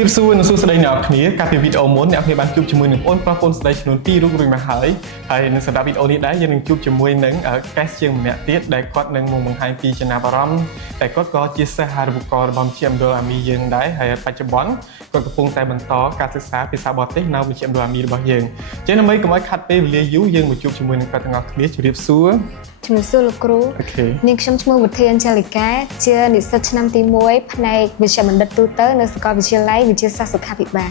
รีบสู้นะสู้แสดงแนวนี้การเป็นวิดีโอม้วนเนี่ยคือบันจุบจมูกหนึ่งอ้นเพราะคนแสดงชนวนปีรูปรุยมาหายในสำหรับวิดีโอนี้ได้ยังหนึ่งจุบจมูกหนึ่งแก๊สเชียงเนี่ยติดได้ก็หนึ่งมุมไฮปีจนาบารมแต่ก็จีเซฮาร์บุกอร์บอมเชียมโดยมียังได้ให้ปัจจุบันก็กระพงแต่บรรทอการศึกษาภาษาบอลเต็กนาวิเชียมโดยมีบางยังเจ้าหน้าที่ก็ไม่คัดไปเรียยุยังมาจุบจมูกหนึ่งการตั้งนี้จะรีบสู้ជំរាបសួរលោកគ្រូនាងខ្ញុំឈ្មោះវុធាអញ្ជលិកាជានិស្សិតឆ្នាំទី1ផ្នែកវិជ្ជាបណ្ឌិតទូទៅនៅសាកលវិទ្យាល័យវិទ្យាសាស្ត្រសុខាភិបាល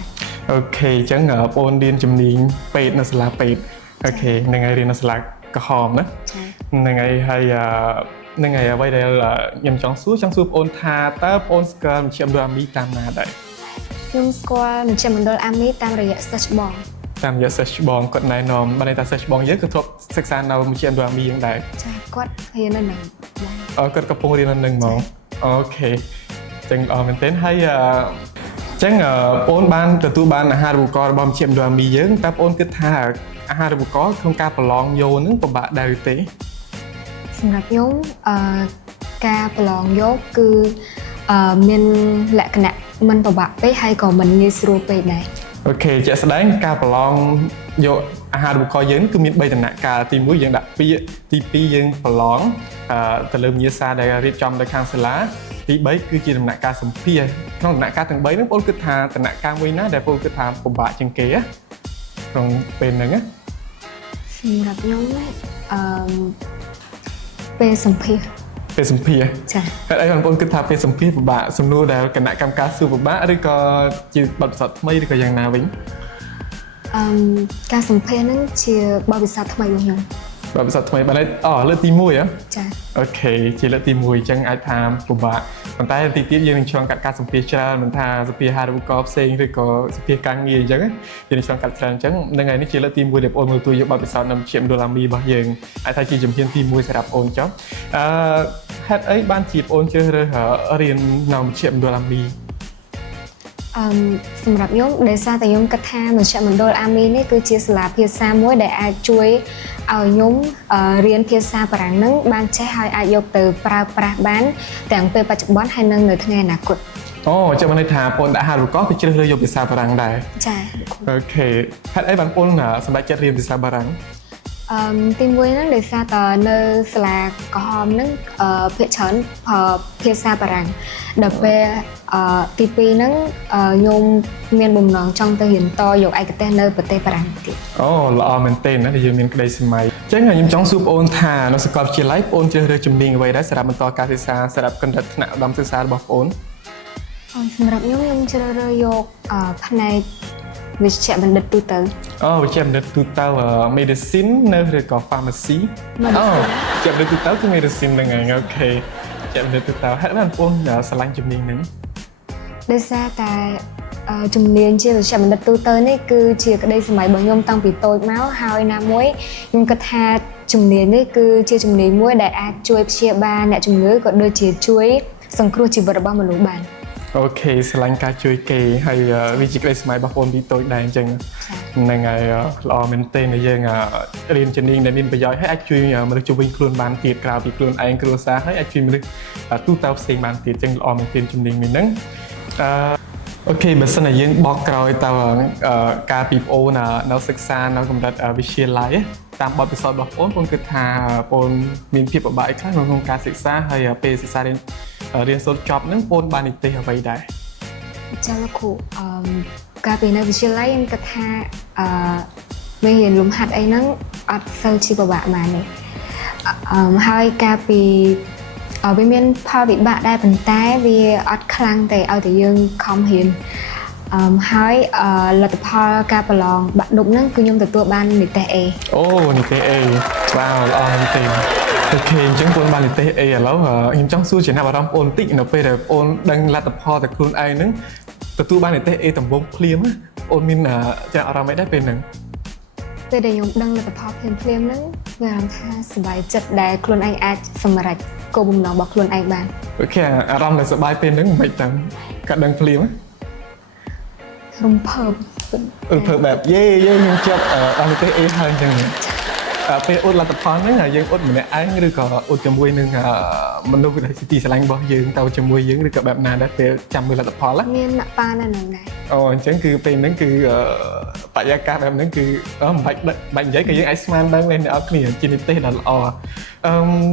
អូខេអញ្ចឹងបងរៀនជំនាញពេទ្យនៅសាលាពេទ្យអូខេនឹងហើយរៀននៅសាលាក្រហមណានឹងហើយនឹងហើយអ្វីដែលខ្ញុំចង់សួរបងថាតើបងស្គាល់មជ្ឈមណ្ឌលអាមីតាមណាដែរខ្ញុំស្គាល់មជ្ឈមណ្ឌលអាមីតាមរយៈសិស្សបងតាមរយៈសិស្សបងគាត់ណែនាំបានតែសិស្សបងយើងក៏ធ្លាប់សិក្សានៅមជ្ឈមណ្ឌលអាមីយ៉ាងដែរចាគាត់រៀននៅនឹងគាត់កំពុងរៀននៅនឹងហ្មងអូខេចឹងមែនទែនហើយចឹងបងបានទទួលបានអាហារូបករណ៍របស់មជ្ឈមណ្ឌលអាមីយើងតើបងគិតថាអាហារូបករណ៍ក្នុងការប្រឡងយកនឹងពិបាកដែរទេសម្រាប់ខ្ញុំការប្រឡងយកគឺមានលក្ខណៈមិនពិបាកពេកហើយក៏មិនងាយស្រួលពេកដែរអូខេជាក់ស្ដែងការប្រឡងយកអាហារូបករណ៍យើងគឺមាន3ដំណាក់កាលទី1យើងដាក់ពាក្យទី2យើងប្រឡងទៅលើវិញ្ញាសាដែលរៀបចំដោយខាងសាលាទី3គឺជាដំណាក់កាលសម្ភារក្នុងដំណាក់កាលទាំង3ហ្នឹងបងគិតថាដំណាក់កាលមួយណាដែលបងគិតថាពិបាកជាងគេក្នុងពេលហ្នឹងសម្រាប់ខ្ញុំពេលសម្ភារចាហេតុអីបងគិតថាពេលសម្ភារពិបាកសំណួរដែលគណៈកម្មការសួរពិបាកឬក៏ជាបទពិសោធន៍ថ្មីឬក៏យ៉ាងណាវិញការសម្ភារហ្នឹងជាបទពិសោធន៍ថ្មីរបស់ខ្ញុំបទពិសោធន៍ថ្មីបានលើកទី1ចាអូខេជាលើកទី1អញ្ចឹងអាចថាពិបាកប៉ុន្តែទីទៀតយើងនឹងឆ្លងកាត់ការសម្ភារច្រើនមិនថាសម្ភារអាហារូបករណ៍ផ្សេងឬក៏សម្ភារការងារអញ្ចឹងយើងនឹងឆ្លងកាត់ច្រើនអញ្ចឹងនឹងហើយនេះជាលើកទី1ដែលបងមើលទួយកបទពិសោធន៍នៅជាមដុល្លារមីរបស់យើងអាចថាជាជំហានទី1សម្រាប់បងចុះហេតុអីបានជាបងជ្រើសរើសរៀននៅមជ្ឈមណ្ឌលអាមីសម្រាប់ខ្ញុំដោយសារតែខ្ញុំគិតថាមជ្ឈមណ្ឌលអាមីនេះគឺជាសាលាភាសាមួយដែលអាចជួយឲ្យខ្ញុំរៀនភាសាបារាំងនឹងបានចេះហើយអាចយកទៅប្រើប្រាស់បានទាំងពេលបច្ចុប្បន្នហើយនិងនៅថ្ងៃអនាគតអូចាំន័យថាបងដាក់អាហារូបករណ៍គឺជ្រើសរើសយកភាសាបារាំងដែរចាអូខេហេតុអីបានបងសម្រេចចិត្តរៀនភាសាបារាំងទី1ហ្នឹងដោយសារតែនៅសាលាក្រហមហ្នឹងភាគច្រើនភាសាបារាំងដល់ពេលទី2ហ្នឹងខ្ញុំមានបំណងចង់ទៅរៀនតយកឯកទេសនៅប្រទេសបារាំងទៀតអូល្អមែនទេណាដែលយើងមានក្តីស្រមៃអញ្ចឹងខ្ញុំចង់សួរបងថានៅសាកលវិទ្យាល័យបងជ្រើសរើសជំនាញអ្វីដែរសម្រាប់បន្តការសិក្សាសម្រាប់កម្រិតថ្នាក់ឧត្តមសិក្សារបស់បងសម្រាប់ខ្ញុំជ្រើសរើសយកផ្នែកវិជ្ជាបណ្ឌិតទូទៅវិជ្ជាបណ្ឌិតទូទៅ medicine នៅឬក៏ pharmacy វិជ្ជាបណ្ឌិតទូទៅគឺ medicine ហ្នឹងហើយអូខេវិជ្ជាបណ្ឌិតទូទៅហេតុបានបងស្រឡាញ់ជំនាញហ្នឹងដោយសារតែជំនាញជាវិជ្ជាបណ្ឌិតទូទៅនេះគឺជាក្តីស្រមៃរបស់ខ្ញុំតាំងពីតូចមកហើយណាមួយខ្ញុំគិតថាជំនាញនេះគឺជាជំនាញមួយដែលអាចជួយព្យាបាលអ្នកជំងឺក៏ដូចជាជួយសង្គ្រោះជីវិតរបស់មនុស្សបានអូខេស្រឡាញ់ការជួយគេហើយវាជាក្តីស្រមៃរបស់បងពីតូចដែរអញ្ចឹងហ្នឹងហើយល្អមែនទេដែលយើងរៀនជំនាញដែលមានប្រយោជន៍ហើយអាចជួយមនុស្សជុំវិញខ្លួនបានទៀតក្រៅពីខ្លួនឯងគ្រួសារហើយអាចជួយមនុស្សទូទៅផ្សេងបានទៀតអញ្ចឹងល្អមែនទេជំនាញមួយហ្នឹងអូខេបើសិនជាយើងបកក្រោយទៅការពីប្អូននៅសិក្សានៅកម្រិតវិទ្យាល័យតាមបទពិសោធន៍របស់បងគិតថាបងមានភាពពិបាកអីខ្លះក្នុងការសិក្សាហើយពេលសិក្សារៀនសូត្រចប់ហ្នឹងបងបាននិទេសអ្វីដែរចាលោកគ្រូកាលពីនៅវិទ្យាល័យខ្ញុំគិតថាមេរៀនលំហាត់អីហ្នឹងអត់សូវជាពិបាកបានទេហើយកាលពីវាមានផលវិបាកដែរប៉ុន្តែវាអត់ខ្លាំងទេឲ្យតែយើងខំរៀនហើយលទ្ធផលការប្រឡងបាក់ឌុបហ្នឹងគឺខ្ញុំទទួលបាននិទេស A អូនិទេស A វ៉ាវល្អមែនទេអូខេអញ្ចឹងបងបាននិទេស A ឥឡូវខ្ញុំចង់សួរចំណាប់អារម្មណ៍បងបន្តិចនៅពេលដែលបងដឹងលទ្ធផលតែខ្លួនឯងហ្នឹងទទួលបាននិទេស A ដំបូងភ្លាមបងមានចំណាប់អារម្មណ៍អីដែរពេលហ្នឹងពេលដែលខ្ញុំដឹងលទ្ធផលភ្លាមហ្នឹងមានអារម្មណ៍ថាសប្បាយចិត្តដែលខ្លួនឯងអាចសម្រេចគោលបំណងរបស់ខ្លួនឯងបានអូខេអារម្មណ៍ដែលសប្បាយពេលហ្នឹងមិនដឹងកាត់ដឹងភ្លាមរំភើបបែបយេខ្ញុំជាប់អត់ទេអីហើយអញ្ចឹង ពេលអ៊ុតលទ្ធផលហ្នឹងយើងអ៊ុតម្នាក់ឯងឬក៏អ៊ុតជាមួយនឹងមនុស្សដែលទីស្រឡាញ់របស់យើងទៅជាមួយយើងឬក៏បែបណាដែរពេលចាំមើលលទ្ធផលណាមានអ្នកប៉ានៅនឹងដែរអូអញ្ចឹងគឺពេលហ្នឹងគឺបរិយាកាសបែបហ្នឹងគឺមិនបាច់និយាយក៏យើងអាចស្មានដឹងដែរអ្នកនរគ្នាជានិទេសដ៏ល្អ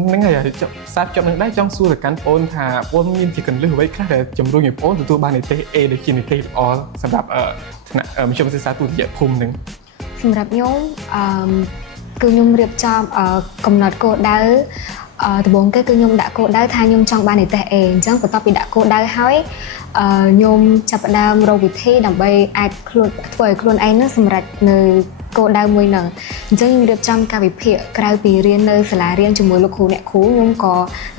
ហ្នឹងហើយសាប់ជាប់នឹងដែរចង់សួរទៅកាន់បងថាបងមានជាកលឹះអ្វីខ្លះដែលជំរុញឲ្យបងទទួលបាននិទេស A ដែលជានិទេសល្អសម្រាប់ថ្នាក់មជ្ឈមសិក្សាទូតភូមិហ្នឹងសម្រាប់ខ្ញុំគឺខ្ញុំរៀបចំកំណត់គោលដៅដំបូងគេគឺខ្ញុំដាក់គោលដៅថាខ្ញុំចង់បាននិទេស A អញ្ចឹងបន្ទាប់ពីដាក់គោលដៅហើយខ្ញុំចាប់ផ្ដើមរកវិធីដើម្បីអាចធ្វើឲ្យខ្លួនឯងនឹងសម្រេចនៅគោលដៅមួយហ្នឹងអញ្ចឹងខ្ញុំរៀបចំកាលវិភាគក្រៅពីរៀននៅសាលារៀនជាមួយលោកគ្រូអ្នកគ្រូខ្ញុំក៏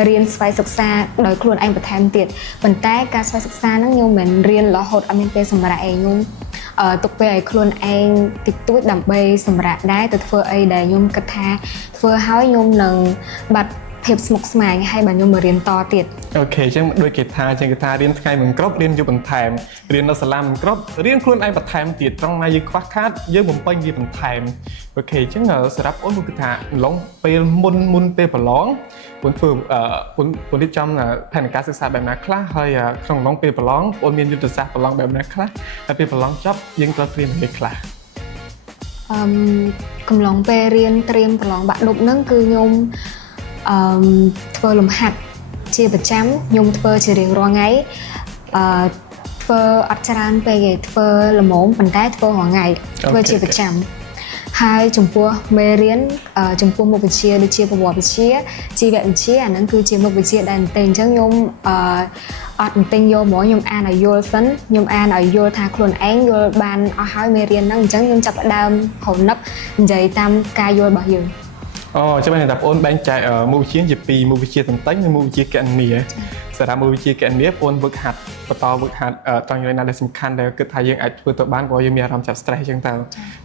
រៀនស្វ័យសិក្សាដោយខ្លួនឯងបន្ថែមទៀតប៉ុន្តែការស្វ័យសិក្សាហ្នឹងខ្ញុំមិនរៀនរហូតអត់មានពេលសម្រាប់ឯងខ្ញុំទុកពេលឲ្យខ្លួនឯងតិចតួចដើម្បីសម្រាប់ដែរទៅធ្វើអីដែលខ្ញុំគិតថាធ្វើឲ្យខ្ញុំនឹងបាត់ភាពស្មុគស្មាញហើយបើខ្ញុំមករៀនតទៀតអូខេអញ្ចឹងដូចគេថាអញ្ចឹងគេថារៀនថ្ងៃមិនគ្រប់រៀនយប់បន្ថែមរៀននៅសាលាមិនគ្រប់រៀនខ្លួនឯងបន្ថែមទៀតត្រង់ណាយើងខ្វះខាតយើងបំពេញវាបន្ថែមអូខេអញ្ចឹងសម្រាប់អូនគឺថាឡងពេលមុនពេលប្រឡងបងធ្វើបងរៀបចំផែនការសិក្សាបែបណាខ្លះហើយក្នុងឡងពេលប្រឡងបងមានយុទ្ធសាស្ត្រប្រឡងបែបណាខ្លះហើយពេលប្រឡងចប់យើងត្រូវត្រៀមអ្វីខ្លះកំឡុងពេលរៀនត្រៀមប្រឡងបាក់ឌុបហ្នឹងគឺខ្ញុំធ្វើលំហាត់ជាប្រចាំខ្ញុំធ្វើជារៀងរាល់ថ្ងៃធ្វើអត់ច្រើនពេកទេធ្វើល្មមប៉ុន្តែធ្វើរាល់ថ្ងៃធ្វើជាប្រចាំហើយចំពោះមេរៀនចំពោះមុខវិជ្ជាដូចជាប្រវត្តិវិទ្យាជីវវិទ្យាអាហ្នឹងគឺជាមុខវិជ្ជាដែលតែអញ្ចឹងខ្ញុំអត់ទិញយកហ្មងខ្ញុំអានឲ្យយល់សិនខ្ញុំអានឲ្យយល់ថាខ្លួនឯងយល់បានអស់ហើយមេរៀនហ្នឹងអញ្ចឹងខ្ញុំចាប់ផ្ដើមរំលឹកនិយាយតាមការយល់របស់យើងអូចាំបានតែបងអូនបែងចែកមុខវិជ្ជាជាពីរមុខវិជ្ជាតន្តែងនិងមុខវិជ្ជាគណនាសារៈមុខវិជ្ជាគណនាបងវឹកហាត់បន្តវឹកហាត់ត្រង់យ៉ាងណាដែលសំខាន់ដែលគិតថាយើងអាចធ្វើទៅបានព្រោះយើងមានអារម្មណ៍ចាប់ stress អញ្ចឹងទៅ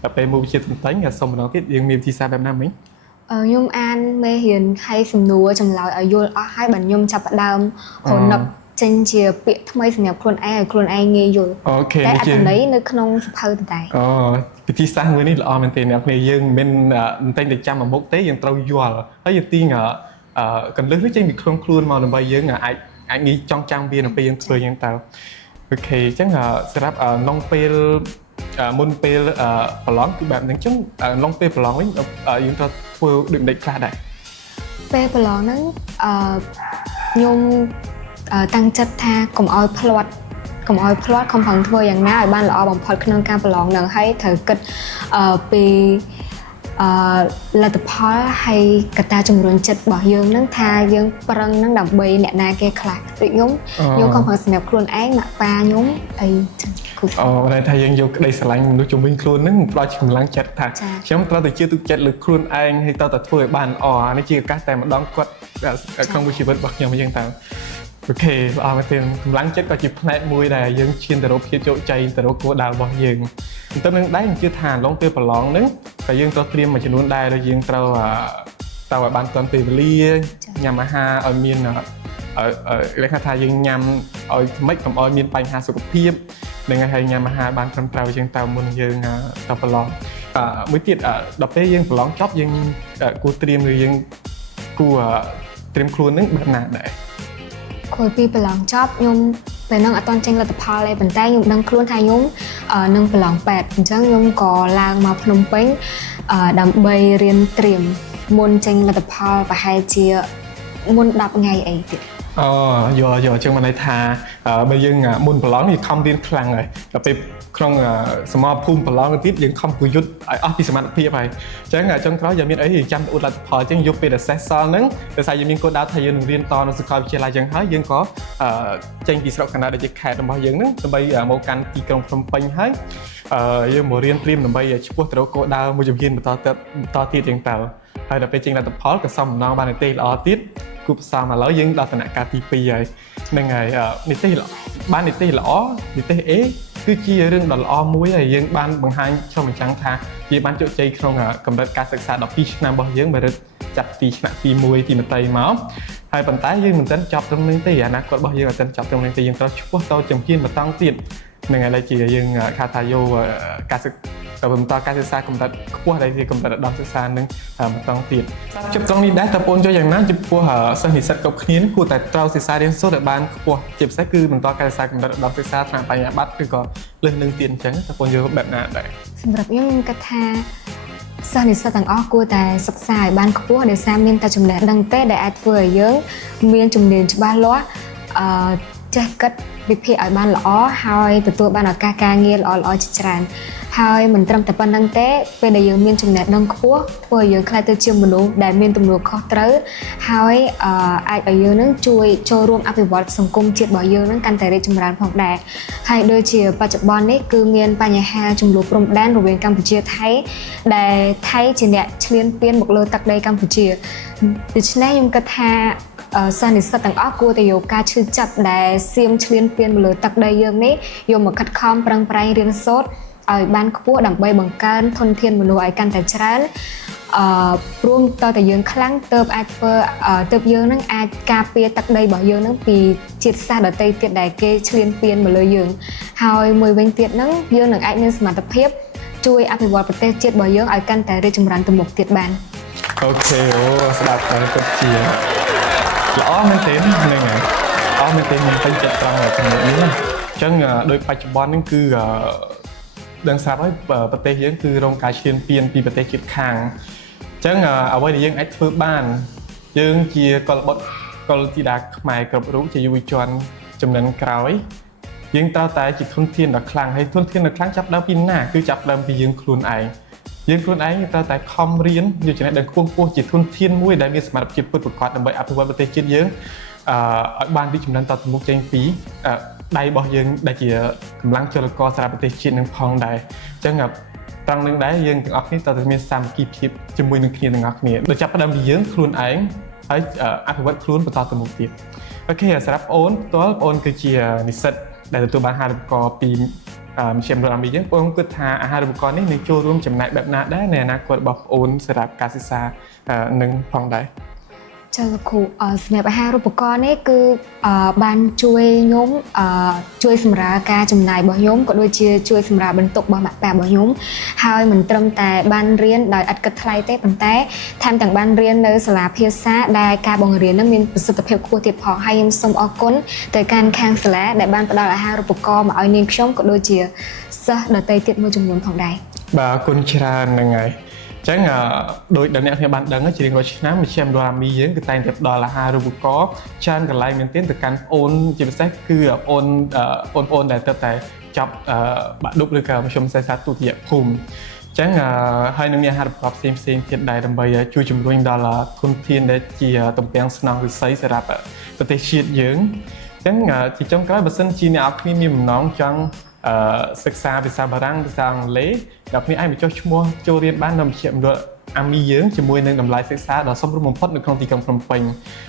ដល់ពេលមុខវិជ្ជាតន្តែងសុំម្ដងទៀតយើងមានវិធីសាស្ត្របែបណាមិញខ្ញុំអានមេរៀនហើយសំណួរចម្លើយឲ្យយល់អស់ហើយបើខ្ញុំចាប់ផ្ដើមរនឹកចេញជាពាក្យថ្មីសម្រាប់ខ្លួនឯងឲ្យខ្លួនឯងងាយយល់អូខេតែអត្ថន័យនៅក្នុងសភៅតែអូវិធីសាស្ត្រមួយនេះល្អមែនទេអ្នកគ្នាយើងមិនតែតែចាំមុខទេយើងត្រូវយល់ហើយយើងទីងកន្លឹះនេះចេញពីខ្លួនមកដើម្បីយើងអាចងាយចង់ចាំវានៅពេលយើងធ្វើយ៉ាងទៅអូខេអញ្ចឹងសម្រាប់ឡងពេលមុនពេលប្រឡងគឺបែបហ្នឹងអញ្ចឹងឡងពេលប្រឡងវិញយើងត្រូវធ្វើដូចដេចខ្លះដែរពេលប្រឡងហ្នឹងខ្ញុំតាំងចិត្តថាកុំឲ្យផ្លាត់ខំប្រឹងធ្វើយ៉ាងណាឲ្យបានល្អបំផុតក្នុងការប្រឡងហ្នឹងហើយត្រូវគិតពីលទ្ធផលហើយកត្តាជំរុញចិត្តរបស់យើងហ្នឹងថាយើងប្រឹងហ្នឹងដើម្បីអ្នកណាគេខ្លះដូចខ្ញុំខំប្រឹងសម្រាប់ខ្លួនឯងម៉ាក់ប៉ាខ្ញុំអីចឹងអូតែថាយើងយកក្តីស្រឡាញ់មនុស្សជំនាញខ្លួនហ្នឹងផ្ដល់កម្លាំងចិត្តថាខ្ញុំត្រូវតែជឿទុកចិត្តលើខ្លួនឯងហើយត្រូវតែធ្វើឲ្យបានល្អអានេះជាឱកាសតែម្ដងគាត់ក្នុងជីវិតរបស់ខ្ញុំអញ្ចឹងតើអូខេល្អមែនទេកម្លាំងចិត្តក៏ជាផ្នែកមួយដែលយើងឈានទៅរកភាពជោគជ័យទៅរកគោលដៅរបស់យើងទៅនឹងដែរខ្ញុំជឿថាឡងពេលប្រឡងហ្នឹងតែយើងត្រូវត្រៀមមួយចំនួនដែរដែលយើងត្រូវឲ្យបានទាន់ពេលវេលាញ៉ាំអាហារឲ្យមានលក្ខណៈថាយើងញ៉ាំឲ្យថ្មិចកុំឲ្យមានបញ្ហាសុខភាពនឹងហើយញ៉ាំអាហារបានត្រឹមត្រូវជាងតើមុនយើងទៅប្រឡងមួយទៀតដល់ពេលយើងប្រឡងចប់យើងគួរត្រៀមឬយើងគួរត្រៀមខ្លួនហ្នឹងបែបណាដែរក្រោយពីប្រឡងចប់ខ្ញុំពេលហ្នឹងអត់ទាន់ចេញលទ្ធផលទេប៉ុន្តែខ្ញុំដឹងខ្លួនថាខ្ញុំនឹងប្រឡងពេទ្យអញ្ចឹងខ្ញុំក៏ឡើងមកភ្នំពេញដើម្បីរៀនត្រៀមមុនចេញលទ្ធផលប្រហែលជាមុន10ថ្ងៃអីទៀតយកចឹងមកន័យថាបើយើងមុនប្រឡងយើងខំរៀនខ្លាំងហើយដល់ពេលក្នុងសមរភូមិប្រឡងទៀតយើងខំប្រយុទ្ធឲ្យអស់ពីសមត្ថភាពហើយអញ្ចឹងចុងក្រោយយើងមានអីចាំអ៊ុតលទ្ធផលអញ្ចឹងយកពេលដែលសេសសល់ហ្នឹងដោយសារយើងមានគោលដៅថាយើងនឹងរៀនតនៅសាកលវិទ្យាល័យអញ្ចឹងហើយយើងក៏ចេញពីស្រុកកណ្ដាលដែលជាខេត្តរបស់យើងហ្នឹងដើម្បីមកកាន់ទីក្រុងភ្នំពេញហើយយើងមករៀនត្រៀមដើម្បីឆ្ពោះទៅរកគោលដៅមួយជំហានបន្តទៀតអញ្ចឹងតើហើយដល់ពេលចេញលទ្ធផលក៏សំណងបាននិទេសល្អទៀតគូផ្សំឥឡូវយើងដល់ដំណាក់កាលទី2ហើយហ្នឹងហើយនិទេសបាននិទេសល្អនិទេស A គឺជារឿងដ៏ល្អមួយហើយយើងបានបង្ហាញឆ្លុះបញ្ចាំងថាយើងបានជោគជ័យក្នុងកម្រិតការសិក្សា12ឆ្នាំរបស់យើងបើរឹតចាប់ពីឆ្នាំទី1ទីមតីមកហើយប៉ុន្តែយើងមិនទាន់ចប់ត្រឹមនឹងទេអនាគតរបស់យើងអត់ទាន់ចប់ត្រឹមនឹងទេយើងត្រូវឆ្ពោះទៅជំហានបន្តទៀត នឹងហើយជាយើងខាថាយោការសិក្សាបន្តការសិក្សាកម្រិតខ្ពស់ដែលជាកម្រិតដល់សិក្សានឹងបន្តទៀតជប់ត្រង់នេះដែរតើបងចូលយ៉ាងណាចំពោះសិស្សនិស្សិតគ្រប់គ្នាគួរតែត្រូវសិក្សារៀនសូត្រឲ្យបានខ្ពស់ជាពិសេសគឺបន្តការសិក្សាកម្រិតដល់សិក្សាថ្នាក់បញ្ញាបត្រឬក៏លើសនឹងទៀតអញ្ចឹងតើបងយល់បែបណាដែរសម្រាប់ខ្ញុំគិតថាសិស្សនិស្សិតទាំងអស់គួរតែសិក្សាឲ្យបានខ្ពស់ដោយសារមានតែចំណេះដឹងទេដែលអាចធ្វើឲ្យយើងមានជំនាញច្បាស់លាស់ចេះគិតវិភាគឲ្យបានល្អហើយទទួលបានឱកាសការងារល្អៗជាច្រើនហើយមិនត្រឹមតែប៉ុណ្្នឹងទេពេលដែលយើងមានចំណេះដឹងខ្ពស់ធ្វើឲ្យយើងក្លាយទៅជាមនុស្សដែលមានទំនួលខុសត្រូវហើយអាចឲ្យយើងនឹងជួយចូលរួមអភិវឌ្ឍសង្គមជាតិរបស់យើងនឹងកាន់តែរីកចម្រើនផងដែរហើយដូចជាបច្ចុប្បន្ននេះគឺមានបញ្ហាជម្លោះព្រំដែនរវាងកម្ពុជាថៃដែលថៃជាអ្នកឈ្លានពានមកលើទឹកដីកម្ពុជាដូច្នេះខ្ញុំគិតថាសិស្សនិស្សិតទាំងអស់គួរតែយកការឈឺចាប់ដែលសៀមឈ្លានពានមកលើទឹកដីយើងនេះយកមកខិតខំប្រឹងប្រែងរៀនសូត្រឲ្យបានខ្ពស់ដើម្បីបង្កើនធនធានមនុស្សឲ្យកាន់តែច្រើនព្រមតើតែយើងខ្លាំងទៅអាចធ្វើទៅយើងនឹងអាចការពារទឹកដីរបស់យើងនឹងពីជាតិសាសន៍ដទៃទៀតដែលគេឈ្លានពានមកលើយើងហើយមួយវិញទៀតនឹងយើងនឹងអាចមានសមត្ថភាពជួយអភិវឌ្ឍប្រទេសជាតិរបស់យើងឲ្យកាន់តែរីកចម្រើនទៅមុខទៀតបានអូខេអូស្ដាប់ទៅពិតជាល្អមែនទេហ្នឹងហើយល្អមែនទេខ្ញុំពេញចិត្តត្រង់ចំណុចនេះអញ្ចឹងដោយបច្ចុប្បន្ននេះគឺដឹងស្រាប់ហើយប្រទេសយើងគឺរងការឈ្លានពានពីប្រទេសជិតខាងអញ្ចឹងអ្វីដែលយើងអាចធ្វើបានយើងជាកុលបុត្រកុលធីតាខ្មែរគ្រប់រូបជាយុវជនចំនួនក្រោយយើងត្រូវតែជាធនធានដ៏ខ្លាំងហើយធនធានដ៏ខ្លាំងចាប់ដើមពីណាគឺចាប់ដើមពីយើងខ្លួនឯងយើងខ្លួនឯងត្រូវតែខំរៀនយកចំណេះដឹងខ្ពស់ខ្ពស់ជាធនធានមួយដែលមានសមត្ថភាពពិតប្រាកដដើម្បីអភិវឌ្ឍប្រទេសជាតិយើងឲ្យបានរីកចម្រើនតទៅមុខចេញពីដៃរបស់យើងដែលជាកម្លាំងចលករសម្រាប់ប្រទេសជាតិនឹងផងដែរអញ្ចឹងត្រង់នឹងដែរយើងទាំងអស់គ្នាត្រូវតែមានសាមគ្គីភាពជាមួយនឹងគ្នាទាំងអស់គ្នាដោយចាប់ផ្ដើមពីយើងខ្លួនឯងហើយអភិវឌ្ឍខ្លួនបន្តទៅមុខទៀតអូខេសម្រាប់អូនផ្ទាល់អូនគឺជានិស្សិតដែលទទួលបានអាហារូបករណ៍ពីមជ្ឈមណ្ឌលអាមីយើងបងគិតថាអាហារូបករណ៍នេះនឹងចូលរួមចំណែកបែបណាដែរในអនាគតរបស់បងអូនសម្រាប់ការសិក្សានឹងផងដែរចាលោកគ្រូសម្រាប់អាហារូបករណ៍នេះគឺបានជួយខ្ញុំជួយសម្រាលការចំណាយរបស់ខ្ញុំក៏ដូចជាជួយសម្រាលបន្ទុករបស់ម៉ាក់ប៉ារបស់ខ្ញុំហើយមិនត្រឹមតែបានរៀនដោយឥតគិតថ្លៃទេប៉ុន្តែថែមទាំងបានរៀននៅសាលាភាសាដែលការបង្រៀននឹងមានប្រសិទ្ធភាពខ្ពស់ទៀតផងហើយខ្ញុំសូមអរគុណទៅកាន់ខាងសាលាដែលបានផ្ដល់អាហារូបករណ៍មកឲ្យនាងខ្ញុំក៏ដូចជាសិស្សដទៃទៀតមួយចំនួនផងដែរបាទអរគុណច្រើនហ្នឹងហើយអញ្ចឹងដោយដែលអ្នកគ្នាបានដឹងជារៀងរាល់ឆ្នាំមជ្ឈមណ្ឌលអាមីយើងគឺតែងតែផ្ដល់អាហារូបករណ៍ច្រើនកន្លែងមែនទែនទៅកាន់បងអូនជាពិសេសគឺបងអូនដែលទៅតែចាប់បាក់ឌុបឬក៏មជ្ឈមណ្ឌលសិក្សាទុតិយភូមិអញ្ចឹងហើយនឹងមានអាហារូបករណ៍ផ្សេងទៀតដែរដើម្បីជួយជំរុញដល់ធនធានដែលជាទំពាំងស្នងឫស្សីសម្រាប់ប្រទេសជាតិយើងអញ្ចឹងជាចុងក្រោយបើសិនជាអ្នកនរគ្នាមានបំណងចង់សិក្សាភាសាបារាំងភាសាអង់គ្លេសអ្នកគ្នាអាចបញ្ចុះឈ្មោះចូលរៀនបាននៅមជ្ឈមណ្ឌលអាមីយើងជាមួយនឹងតម្លៃសិក្សាដ៏សមរម្យបំផុតនៅក្នុងទីក្រុងភ្នំពេញ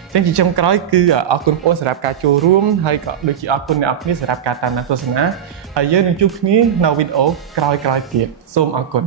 អញ្ចឹងជាចុងក្រោយគឺអរគុណបងសម្រាប់ការចូលរួមហើយក៏ដូចជាអរគុណអ្នកនរគ្នាសម្រាប់ការតាមដានទស្សនាហើយយើងនឹងជួបគ្នានៅវីដេអូក្រោយៗទៀតសូមអរគុណ